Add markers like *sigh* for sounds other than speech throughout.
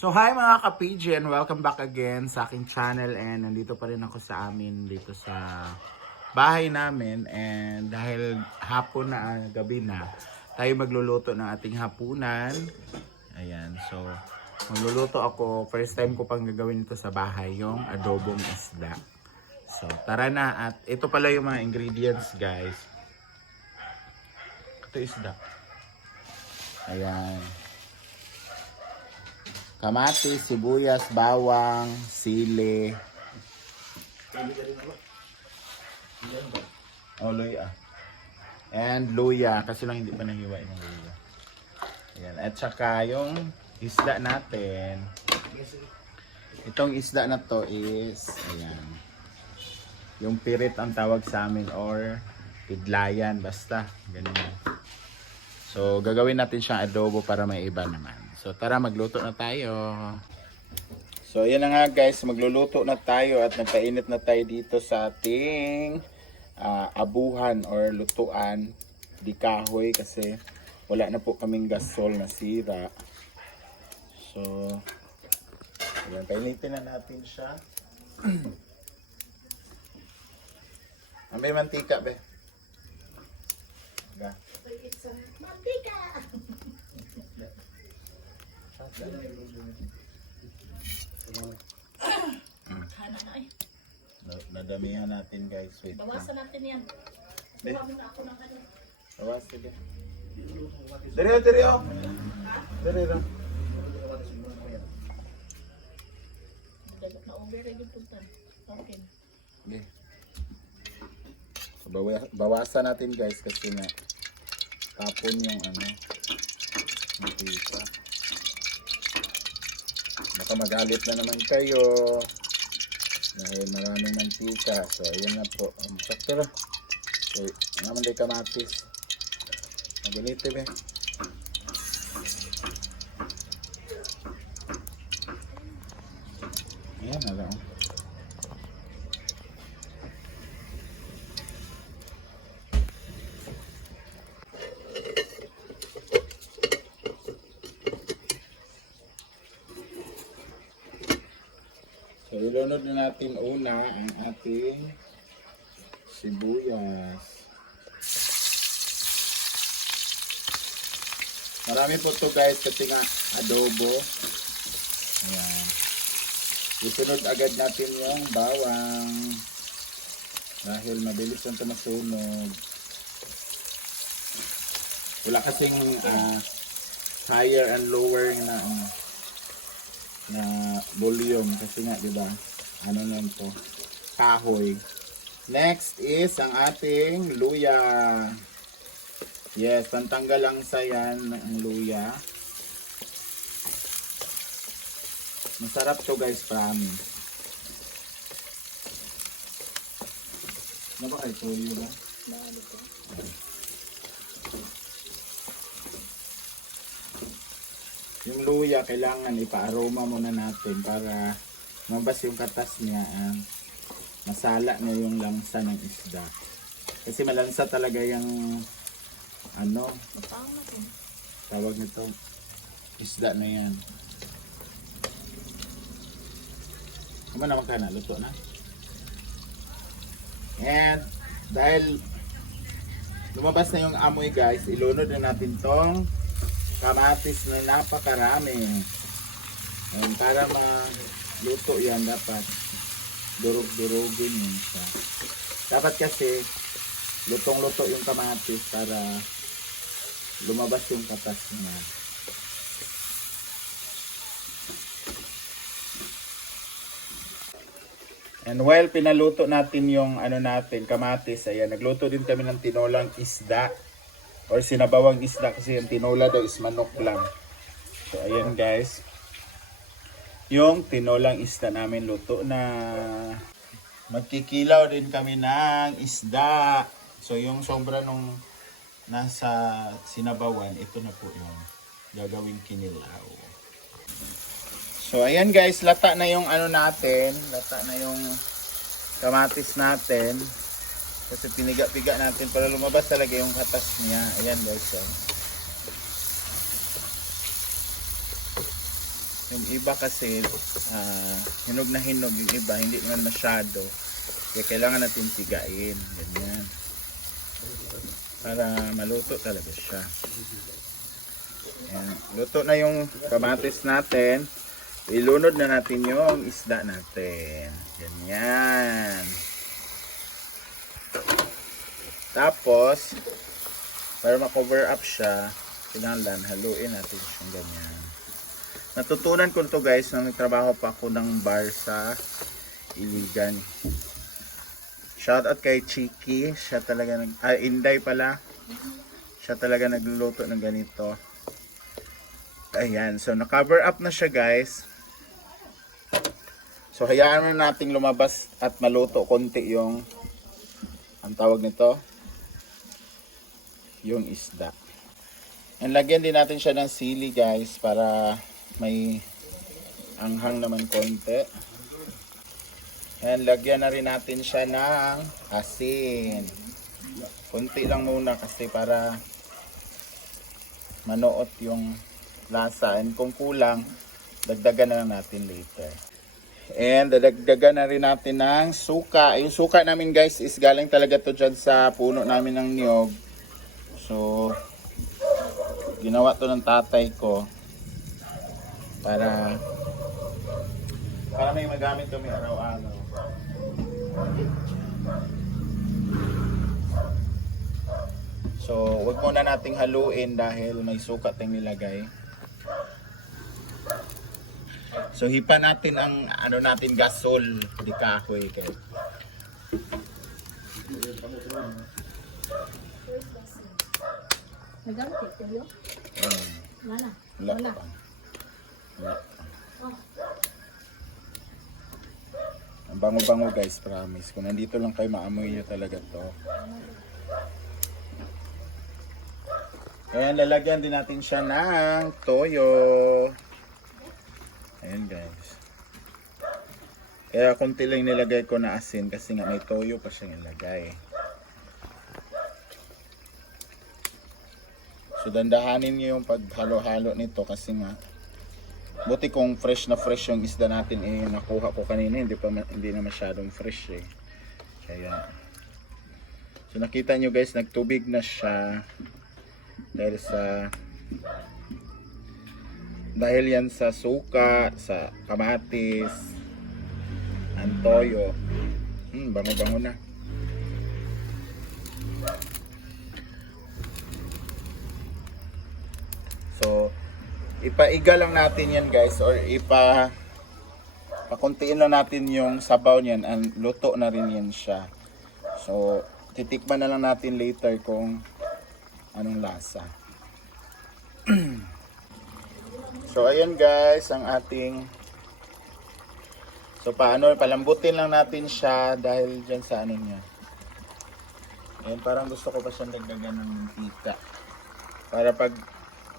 So hi mga ka-PG and welcome back again sa aking channel and nandito pa rin ako sa amin dito sa bahay namin and dahil hapon na, ah, gabi na, tayo magluluto ng ating hapunan. Ayan, so magluluto ako, first time ko pang gagawin ito sa bahay, yung adobong isda. So tara na at ito pala yung mga ingredients guys. Ito isda. Ayan. Kamatis, sibuyas, bawang, sili. Oh, luya. And luya, kasi lang hindi pa nahiwa yung luya. Ayan. At saka yung isda natin. Itong isda na to is, ayan. Yung pirit ang tawag sa amin or pidlayan, basta. Ganyan. So, gagawin natin siyang adobo para may iba naman. So, tara, magluto na tayo. So, yan na nga guys, magluluto na tayo at nagpainit na tayo dito sa ating ah, abuhan or lutuan. Di kahoy kasi wala na po kaming gasol na sira. So, ayan, painitin na natin siya. *clears throat* Ah, may mantika, be. Hana na eh. Na- Nadamihan natin guys. Wait. Bawasan natin yan. Bawasan na ng ano. Bawas sige. Dere dere oh. Dere lang. Dagat na ay yung puntan. Okay. Okay. Bawasan natin guys kasi na tapon yung ano mantika. Baka magalit na naman kayo dahil maraming mantika. So ayan na po. Um, sakto lang. So, naman day kamatis. Magunito ba? Ayan na lang. Ilunod na natin una ang ating sibuyas. Marami po to guys kasi nga adobo. Ayan. Isunod agad natin yung bawang. Dahil mabilis lang ito masunog. Wala kasing ah, higher and lower na ano, na volume kasi nga 'di ba? Ano lang to? Kahoy. Next is ang ating luya. Yes, pantanggal ang sayan ng luya. Masarap to guys, promise. Ano ba kayo tuyo ba? Mahalo ko. Yung luya, kailangan ipa-aroma muna natin para mabas yung katas niya. ah, masala na yung langsa ng isda. Kasi malansa talaga yung ano, tawag nito, isda na yan. Ano naman ka na? Luto na? And dahil lumabas na yung amoy guys, ilunod na natin tong kamatis na napakarami. And para maluto yan dapat durog-durugin yun siya. Dapat kasi lutong-luto yung kamatis para lumabas yung katas niya. And while pinaluto natin yung ano natin, kamatis, ayan, nagluto din kami ng tinolang isda or sinabawang isda kasi yung tinola daw is manok lang. So ayan guys, yung tinolang isda namin luto na. Magkikilaw din kami ng isda. So yung sobra nung nasa sinabawan, ito na po yung gagawing kinilaw. So ayan guys, lata na yung ano natin, lata na yung kamatis natin. Kasi piniga-piga natin para lumabas talaga yung katas niya. Ayan guys. Yan. Yung iba kasi, ah, hinog na hinog. Yung iba, hindi naman masyado. Kaya kailangan natin tigain. Ganyan. Para maluto talaga siya. Ayan. Luto na yung kamatis natin. Ilunod na natin yung isda natin. Ganyan. Tapos, para ma-cover up siya, kailangan haluin natin siyang ganyan. Natutunan ko to guys nung nagtrabaho pa ako ng bar sa Iligan. Shout out kay Chiki. Siya talaga nag... Ah, Inday pala. Siya talaga nagluluto ng ganito. Ayan. So, na-cover up na siya guys. So, hayaan na nating lumabas at maluto konti yung ang tawag nito yung isda. And lagyan din natin siya ng sili guys para may anghang naman konti. And lagyan na rin natin siya ng asin. Konti lang muna kasi para manuot yung lasa. And kung kulang, dagdagan na lang natin later. And dadagdagan na rin natin ng suka. Yung suka namin guys is galing talaga to dyan sa puno namin ng niyog. So, ginawa to ng tatay ko para para may magamit kami araw-araw. So, wag muna nating haluin dahil may suka tayong nilagay. So, hipa natin ang ano natin gasol, di kahoy kay. Nagamit ko. Um, Wala. wala Wala. Ang bango-bango guys, promise. Kung nandito lang kayo, maamoy nyo talaga to. Ayan, lalagyan din natin siya ng toyo. Ayan guys. Kaya konti lang nilagay ko na asin kasi nga may toyo pa siyang ilagay. So dandahanin niyo yung paghalo-halo nito kasi nga buti kung fresh na fresh yung isda natin eh nakuha ko kanina hindi pa hindi na masyadong fresh eh. Kaya So nakita nyo guys nagtubig na siya dahil sa dahil yan sa suka, sa kamatis, ang toyo. Hmm, bango-bango na. So, ipaiga lang natin yan guys or ipa pakuntiin lang natin yung sabaw niyan and luto na rin yan siya. So, titikman na lang natin later kung anong lasa. *clears throat* so, ayan guys, ang ating So, paano, palambutin lang natin siya dahil dyan sa ano niya. Ayan, parang gusto ko pa siyang dagdagan ng mantika. Para pag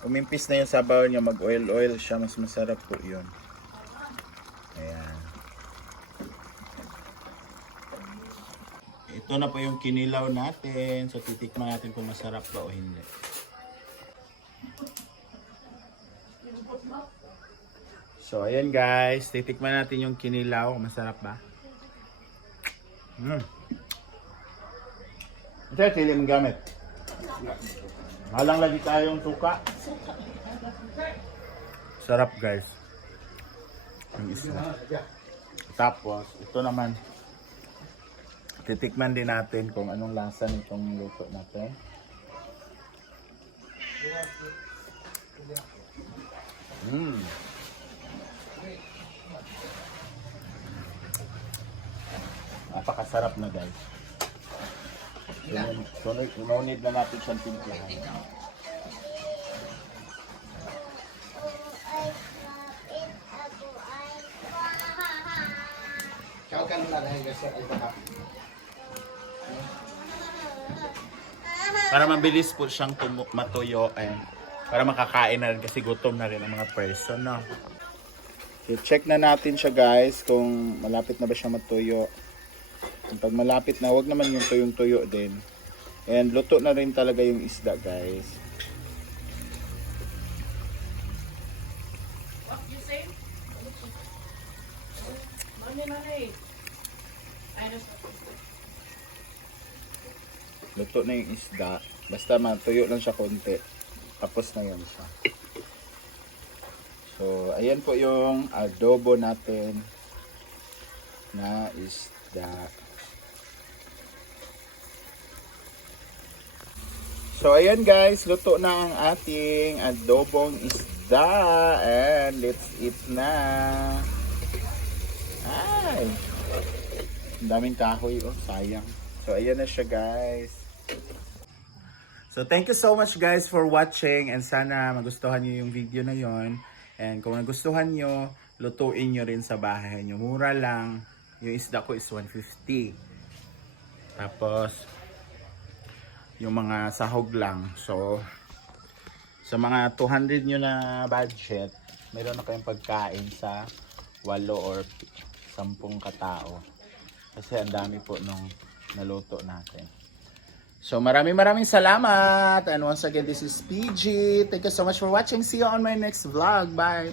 umimpis na yung sabaw niya, mag-oil-oil siya, mas masarap po yun. Ayan. Ito na po yung kinilaw natin. So, titikman natin kung masarap ba o hindi. So, ayan guys. Titikman natin yung kinilaw. Masarap ba? Hmm. Ito sili mong gamit. Halang lagi tayong suka. Sarap guys. Yung isla. Tapos, ito naman. Titikman din natin kung anong lasa nitong luto natin. Mmm. Napakasarap na guys. Yun- Sunod, inunid na natin siyang timplahan. Para mabilis po siyang matuyo eh. Para makakain na rin kasi gutom na rin ang mga person, no? I-check na natin siya guys kung malapit na ba siya matuyo. Kung pag malapit na, wag naman yung tuyong-tuyo din. And luto na rin talaga yung isda guys. same. Mani, mani. Ay, nasa. Luto na yung isda. Basta matuyo lang siya konti. Tapos na yan siya. So, ayan po yung adobo natin na isda. So, ayan guys, luto na ang ating adobong isda. And let's eat na. Ay! Ang daming kahoy, oh, sayang. So, ayan na siya guys. So, thank you so much guys for watching and sana magustuhan nyo yung video na yon. And kung nagustuhan nyo, lutuin nyo rin sa bahay nyo. Mura lang. Yung isda ko is 150. Tapos, yung mga sahog lang. So, sa mga 200 nyo na budget, meron na kayong pagkain sa 8 or 10 katao. Kasi ang dami po nung naluto natin. So maraming maraming salamat. And once again, this is PG. Thank you so much for watching. See you on my next vlog. Bye.